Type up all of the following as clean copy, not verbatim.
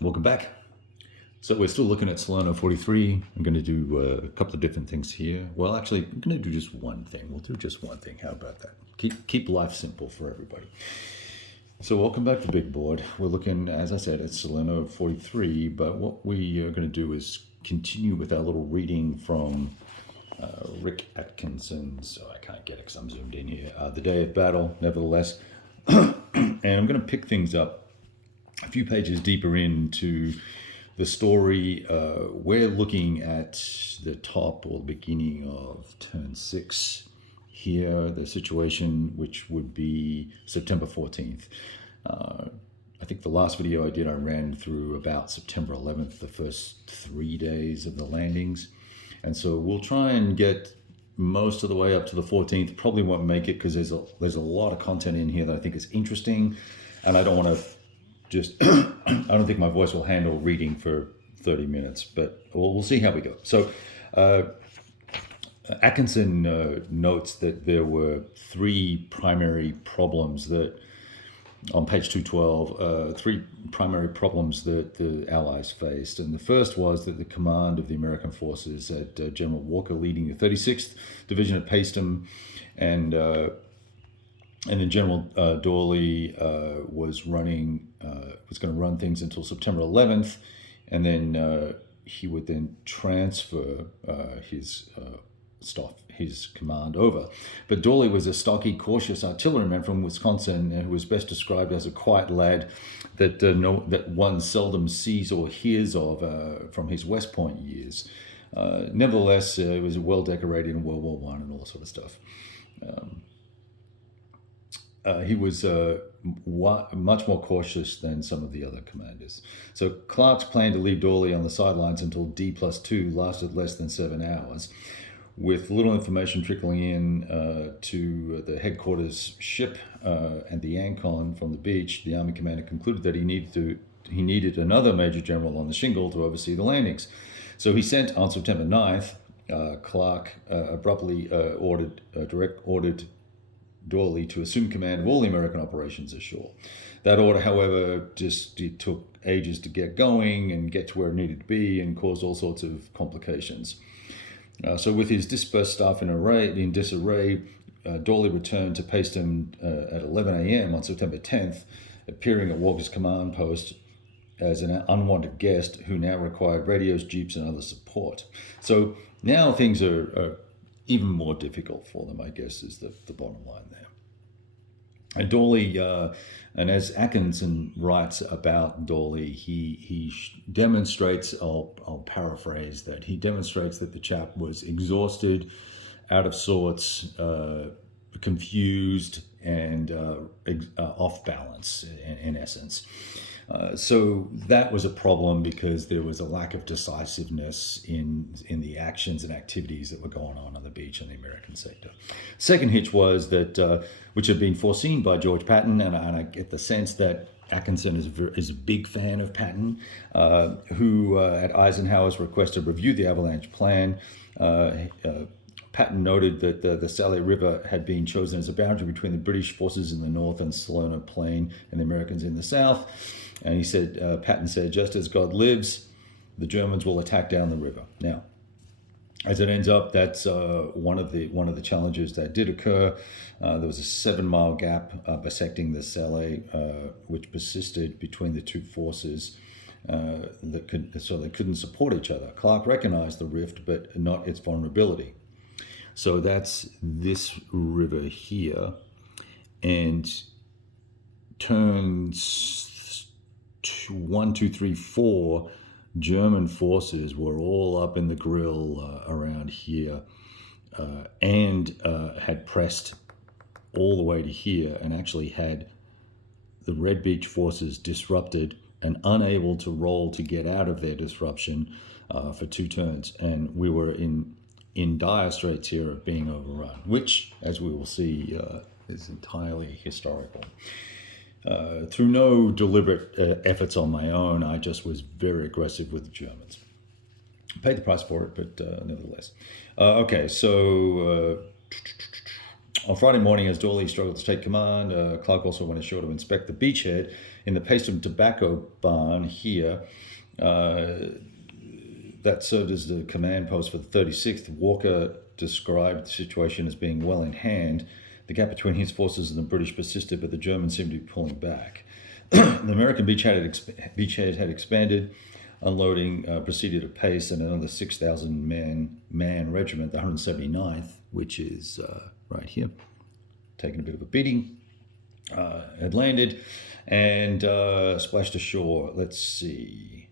Welcome back. So we're still looking at Salerno 43. I'm going to do a couple of different things here. Well, actually, I'm going to do just one thing. We'll do just one thing. How about that? Keep life simple for everybody. So welcome back to Big Board. We're looking, as I said, at Salerno 43, but what we are going to do is continue with our little reading from Rick Atkinson's, so I can't get it because I'm zoomed in here, The Day of Battle, nevertheless. And I'm going to pick things up a few pages deeper into the story. We're looking at the top or the beginning of turn 6 here, the situation which would be September 14th. I think the last video I did, I ran through about September 11th, the first 3 days of the landings. And so we'll try and get most of the way up to the 14th. Probably won't make it because there's a lot of content in here that I think is interesting. And I don't want to just, I don't think my voice will handle reading for 30 minutes, but we'll see how we go. So Atkinson notes that there were 3 primary problems that, on page 212, 3 primary problems that the Allies faced. And the first was that the command of the American forces had General Walker leading the 36th Division at Paestum, and then General Dawley was going to run things until September 11th, and then he would then transfer his command over. But Dawley was a stocky, cautious artilleryman from Wisconsin who was best described as a quiet lad that one seldom sees or hears of from his West Point years. Nevertheless, he was well decorated in World War I and all that sort of stuff. He was much more cautious than some of the other commanders. So Clark's plan to leave Dawley on the sidelines until D+2 lasted less than 7 hours. With little information trickling in to the headquarters ship and the Ancon from the beach, the Army commander concluded that he needed another major general on the shingle to oversee the landings. So he sent on September 9th, Clark abruptly ordered Dawley to assume command of all the American operations ashore. That order, however, it took ages to get going and get to where it needed to be, and caused all sorts of complications. So with his dispersed staff in disarray, Dawley returned to Paestum at 11 a.m. on September 10th, appearing at Walker's command post as an unwanted guest who now required radios, jeeps, and other support. So now things are even more difficult for them, I guess, is the bottom line there. And Dawley, and as Atkinson writes about Dawley, he demonstrates, I'll paraphrase that, he demonstrates that the chap was exhausted, out of sorts, confused, and off balance, in essence. So that was a problem because there was a lack of decisiveness in the actions and activities that were going on the beach in the American sector. Second hitch was that, which had been foreseen by George Patton, and I get the sense that Atkinson is a big fan of Patton, who at Eisenhower's request to review the avalanche plan, Patton noted that the Salé River had been chosen as a boundary between the British forces in the north and Salerno Plain and the Americans in the south. And he said, Patton said, just as God lives, the Germans will attack down the river. Now, as it ends up, that's one of the challenges that did occur. There was a 7-mile gap bisecting the Salé, which persisted between the two forces. So they couldn't support each other. Clark recognized the rift, but not its vulnerability. So that's this river here, and turns 1, 2, 3, 4 German forces were all up in the grill around here, and had pressed all the way to here, and actually had the Red Beach forces disrupted and unable to roll to get out of their disruption for 2 turns. And we were in dire straits here of being overrun, which, as we will see, is entirely historical. Through no deliberate efforts on my own, I just was very aggressive with the Germans. Paid the price for it, but nevertheless. Okay, so On Friday morning, as Dawley struggled to take command, Clark also went ashore to inspect the beachhead in the Paestum Tobacco Barn here. That served as the command post for the 36th. Walker described the situation as being well in hand. The gap between his forces and the British persisted, but the Germans seemed to be pulling back. The American beachhead had expanded. Unloading proceeded at pace, and another 6,000 man regiment, the 179th, which is right here, taking a bit of a beating, had landed and splashed ashore. Let's see.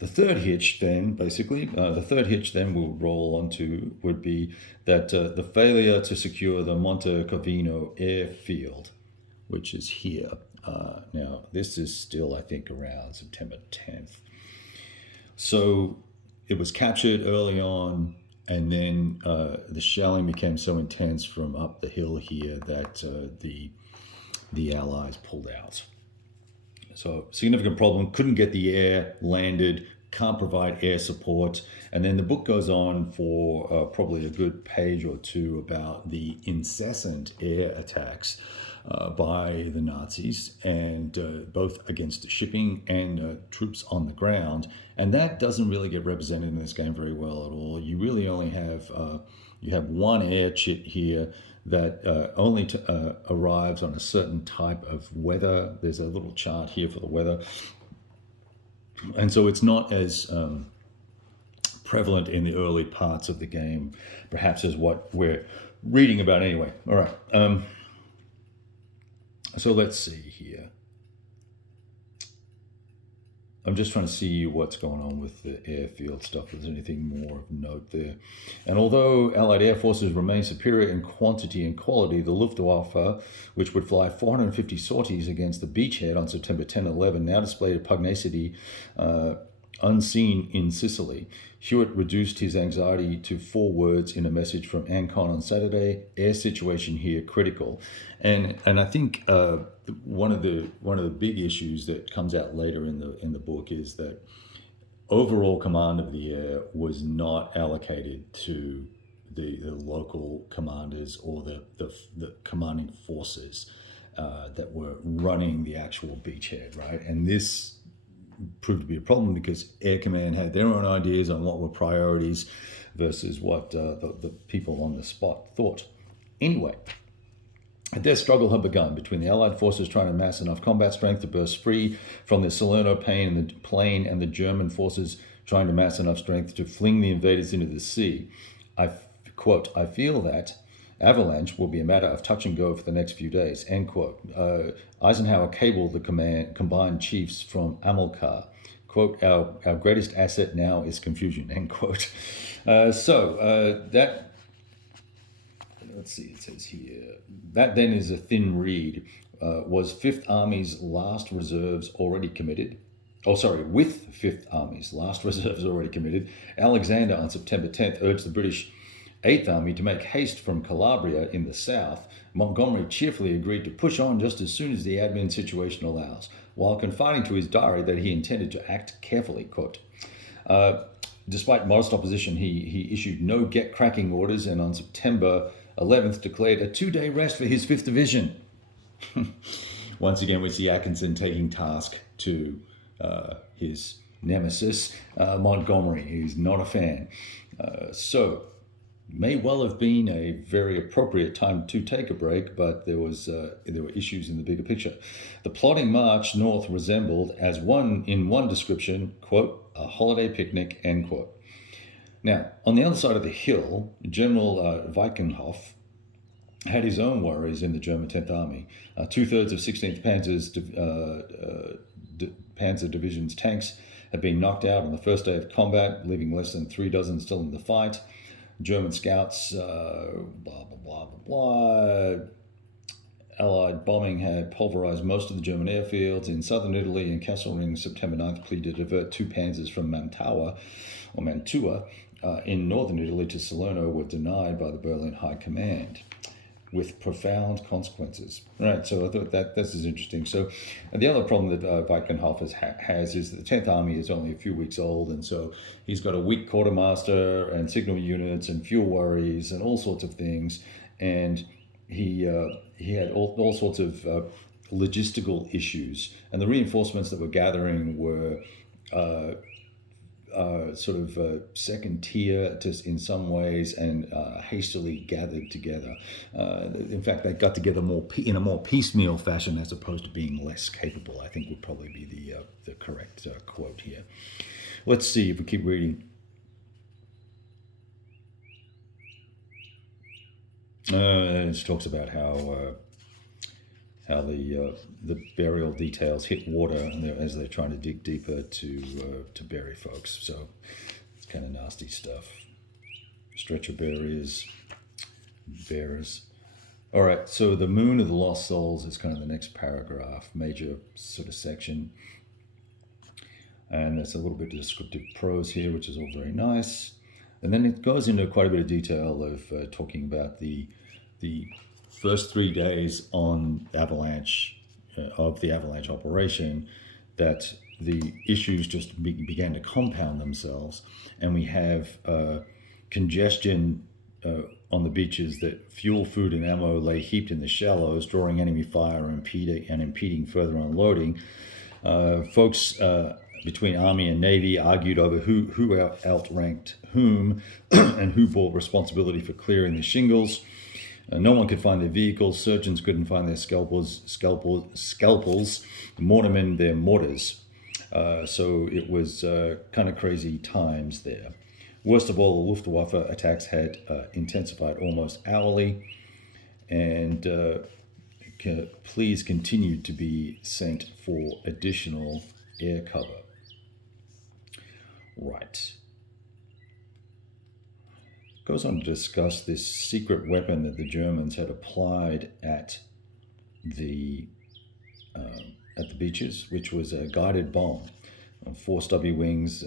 The third hitch then, basically, we'll roll onto would be that the failure to secure the Montecovino airfield, which is here. Now, this is still, I think, around September 10th. So it was captured early on, and then the shelling became so intense from up the hill here that the Allies pulled out. So significant problem, couldn't get the air landed, can't provide air support. And then the book goes on for probably a good page or two about the incessant air attacks by the Nazis, and both against shipping and troops on the ground. And that doesn't really get represented in this game very well at all. You really only have, you have one air chit here that only arrives on a certain type of weather. There's a little chart here for the weather. And so it's not as prevalent in the early parts of the game, perhaps, as what we're reading about anyway. All right. So let's see here. I'm just trying to see what's going on with the airfield stuff. If there's anything more of note there. And although Allied air forces remain superior in quantity and quality, the Luftwaffe, which would fly 450 sorties against the beachhead on September 10 and 11, now displayed a pugnacity unseen in Sicily. Hewitt reduced his anxiety to 4 words in a message from Ancon on Saturday: "Air situation here critical." And I think one of the big issues that comes out later in the book is that overall command of the air was not allocated to the local commanders or the commanding forces that were running the actual beachhead, right? And this proved to be a problem because Air Command had their own ideas on what were priorities versus what the people on the spot thought. Anyway, a death struggle had begun between the Allied forces trying to amass enough combat strength to burst free from the Salerno plain and the German forces trying to amass enough strength to fling the invaders into the sea. Quote, "I feel that avalanche will be a matter of touch and go for the next few days," end quote. Eisenhower cabled the combined chiefs from Amilcar, quote, our greatest asset now is confusion," end quote. That, let's see, it says here, that then is a thin reed. Was Fifth Army's last reserves already committed? With Fifth Army's last reserves already committed, Alexander on September 10th urged the British Eighth Army to make haste from Calabria in the south. Montgomery cheerfully agreed to push on just as soon as the admin situation allows, while confiding to his diary that he intended to act carefully, quote. Despite modest opposition, he issued no get-cracking orders, and on September 11th declared a 2-day rest for his 5th Division. Once again, we see Atkinson taking task to his nemesis, Montgomery, who's not a fan. May well have been a very appropriate time to take a break, but there were issues in the bigger picture. The plodding march north resembled, as in one description, quote, "a holiday picnic," end quote. Now, on the other side of the hill, General Weichenhoff had his own worries in the German 10th Army. 2/3 of 16th Panzer Division's tanks had been knocked out on the first day of combat, leaving less than 3 dozen still in the fight. German scouts, blah, blah, blah, blah, blah. Allied bombing had pulverized most of the German airfields in southern Italy, and Kesselring, September 9th, pleaded to divert 2 panzers from Mantua in northern Italy to Salerno were denied by the Berlin High Command, with profound consequences. Right, so I thought this is interesting. So the other problem that Weichenhoff has is that the 10th Army is only a few weeks old, and so he's got a weak quartermaster and signal units and fuel worries and all sorts of things. and he had all sorts of logistical issues, and the reinforcements that were gathering were sort of second tier in some ways, and hastily gathered together. In fact, they got together in a more piecemeal fashion as opposed to being less capable, I think would probably be the correct quote here. Let's see if we keep reading. It talks about how the burial details hit water as they're trying to dig deeper to bury folks. So it's kind of nasty stuff. Stretcher bearers. All right, so the Moon of the Lost Souls is kind of the next paragraph, major sort of section. And there's a little bit of descriptive prose here, which is all very nice. And then it goes into quite a bit of detail of talking about the first 3 days on avalanche of the avalanche operation, that the issues just began to compound themselves, and we have congestion on the beaches, that fuel, food, and ammo lay heaped in the shallows, drawing enemy fire and impeding further unloading. Folks between Army and Navy argued over who outranked whom and who bore responsibility for clearing the shingles. No one could find their vehicles. Surgeons couldn't find their scalpels. Mortarmen their mortars. So it was kind of crazy times there. Worst of all, the Luftwaffe attacks had intensified almost hourly, and pleas continued to be sent for additional air cover. Right. Goes on to discuss this secret weapon that the Germans had applied at the beaches, which was a guided bomb on 4 stubby wings.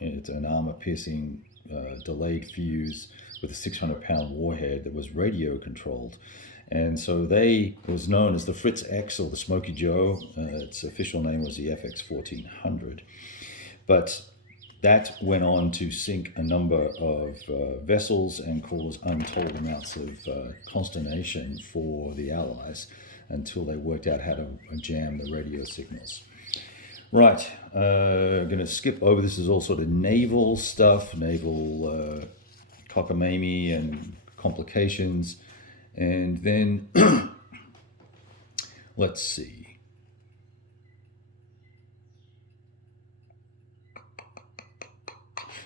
It's an armor-piercing delayed fuse with a 600-pound warhead that was radio controlled. And so it was known as the Fritz X, or the Smoky Joe. Its official name was the FX 1400. But that went on to sink a number of vessels and cause untold amounts of consternation for the Allies until they worked out how to jam the radio signals. Right, I'm going to skip over. This is all sort of naval stuff, naval cockamamie and complications. And then, let's see.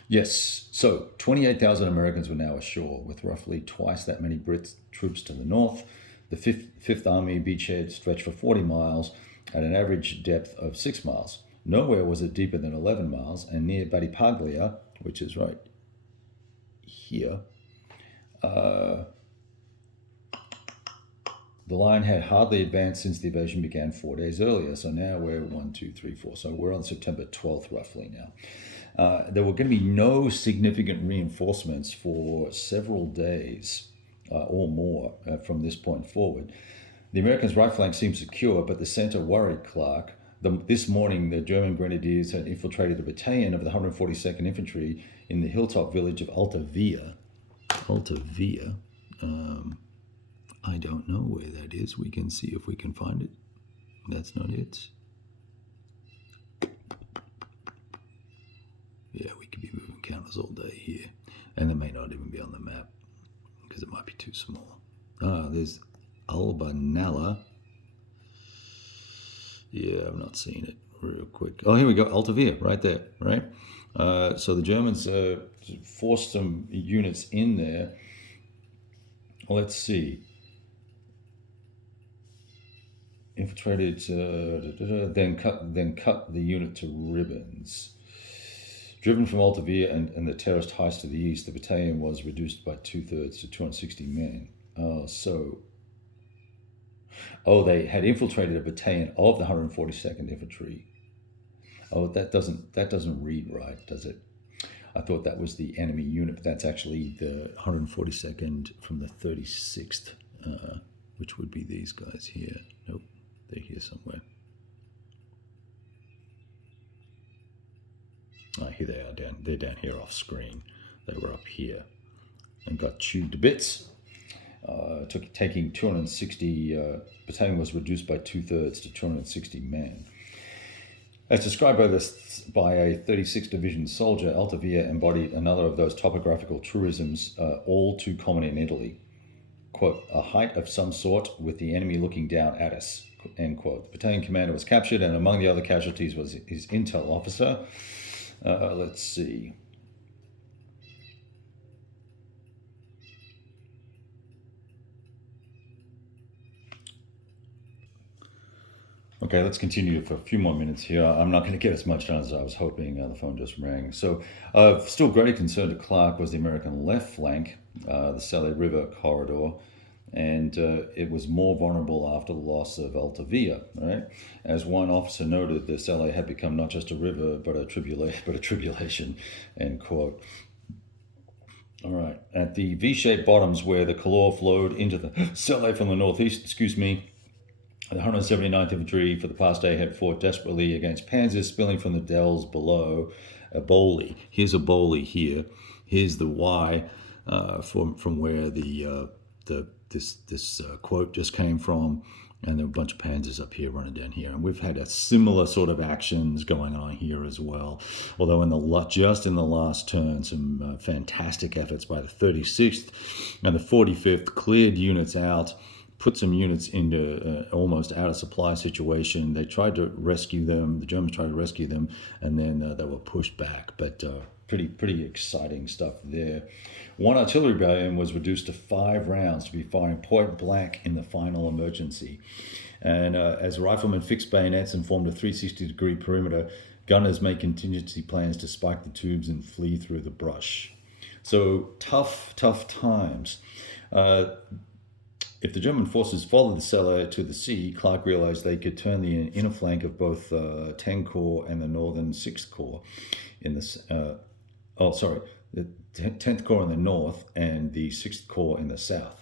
Yes, so 28,000 Americans were now ashore, with roughly twice that many British troops to the north. The Fifth Army beachhead stretched for 40 miles at an average depth of 6 miles. Nowhere was it deeper than 11 miles, and near Battipaglia, which is right here, the line had hardly advanced since the invasion began 4 days earlier. So now we're 1, 2, 3, 4. So we're on September 12th, roughly now. There were going to be no significant reinforcements for several days or more from this point forward. The Americans' right flank seemed secure, but the center worried Clark. This morning, the German grenadiers had infiltrated a battalion of the 142nd Infantry in the hilltop village of Altavia. Altavia? I don't know where that is. We can see if we can find it. That's not it. Yeah, we could be moving counters all day here. And it may not even be on the map because it might be too small. There's Albanella. Yeah, I'm not seeing it real quick. Oh, here we go. Altavia, right there, right? So the Germans forced some units in there. Let's see. Infiltrated, then cut the unit to ribbons. Driven from Altavia and the terraced heights to the east, the battalion was reduced by 2/3 to 260 men. They had infiltrated a battalion of the 142nd Infantry. Oh, that doesn't read right, does it? I thought that was the enemy unit, but that's actually the 142nd from the 36th, which would be these guys here. Nope, they're here somewhere. Here they are they're down here off screen. They were up here and got chewed to bits. taking 260, battalion was reduced by 2/3 to 260 men. As described by a 36th Division soldier, Altavia embodied another of those topographical truisms all too common in Italy. Quote, a height of some sort with the enemy looking down at us, end quote. The battalion commander was captured, and among the other casualties was his intel officer. Let's see. Okay, let's continue for a few more minutes here. I'm not going to get as much done as I was hoping. The phone just rang. So, still greater concern to Clark was the American left flank, the Sele River corridor, and it was more vulnerable after the loss of Altavia. Right, as one officer noted, the Sele had become not just a river but a tribulation. End quote. All right, at the V-shaped bottoms where the Calore flowed into the Sele from the northeast. The 179th Infantry for the past day had fought desperately against panzers spilling from the dells below. A Bowley. Here's a Bowley here. Here's the Y from where this quote just came from, and there were a bunch of panzers up here running down here. And we've had a similar sort of actions going on here as well. Although just in the last turn, some fantastic efforts by the 36th and the 45th cleared units out, put some units into almost out of supply situation. They tried to rescue them. The Germans tried to rescue them, and then they were pushed back. But pretty exciting stuff there. One artillery battalion was reduced to 5 rounds to be firing point blank in the final emergency. And as riflemen fixed bayonets and formed a 360-degree perimeter, gunners made contingency plans to spike the tubes and flee through the brush. So tough times. If the German forces followed the Sele to the sea, Clark realized they could turn the inner flank of both 10 Corps and the Northern 6th Corps in the the 10th Corps in the north and the 6th Corps in the south.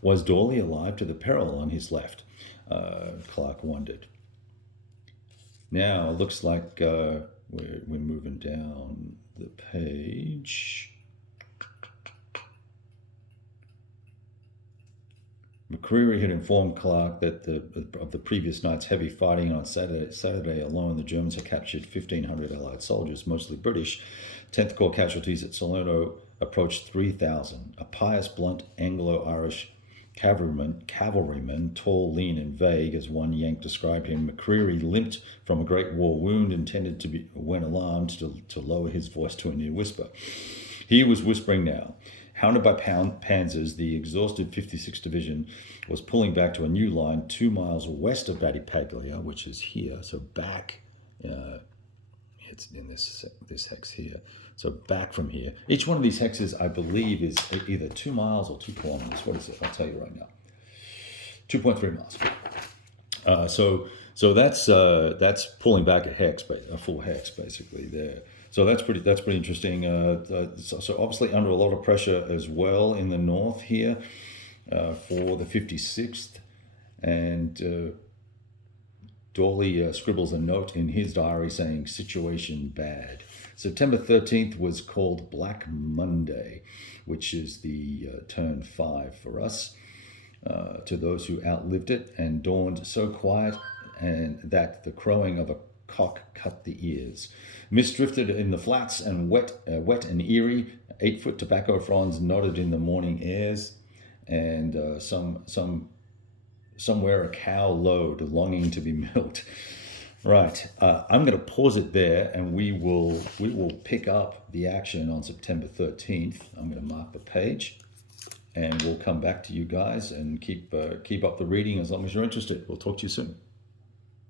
Was Dawley alive to the peril on his left? Clark wondered. Now it looks like we're moving down the page. McCreary had informed Clark that of the previous night's heavy fighting. On Saturday alone, the Germans had captured 1,500 Allied soldiers, mostly British. 10th Corps casualties at Salerno approached 3,000. A pious, blunt Anglo-Irish cavalryman, tall, lean, and vague, as one Yank described him, McCreary limped from a Great War wound, intended to be, when alarmed, to lower his voice to a near whisper. He was whispering now. Hounded by panzers, the exhausted 56th Division was pulling back to a new line 2 miles west of Battipaglia, which is here. So back, it's in this hex here. So back from here. Each one of these hexes, I believe, is either 2 miles or 2 kilometers. What is it? I'll tell you right now. 2.3 miles. So that's pulling back a full hex, basically there. So that's pretty interesting. So obviously under a lot of pressure as well in the north here for the 56th, and Dawley scribbles a note in his diary saying situation bad. September 13th was called Black Monday, which is the turn 5 for us. To those who outlived it, and dawned so quiet and that the crowing of a cock cut the ears. Mist drifted in the flats, and wet and eerie. 8-foot tobacco fronds nodded in the morning airs, and somewhere a cow lowed, longing to be milked. Right, I'm going to pause it there, and we will pick up the action on September 13th. I'm going to mark the page, and we'll come back to you guys and keep up the reading as long as you're interested. We'll talk to you soon.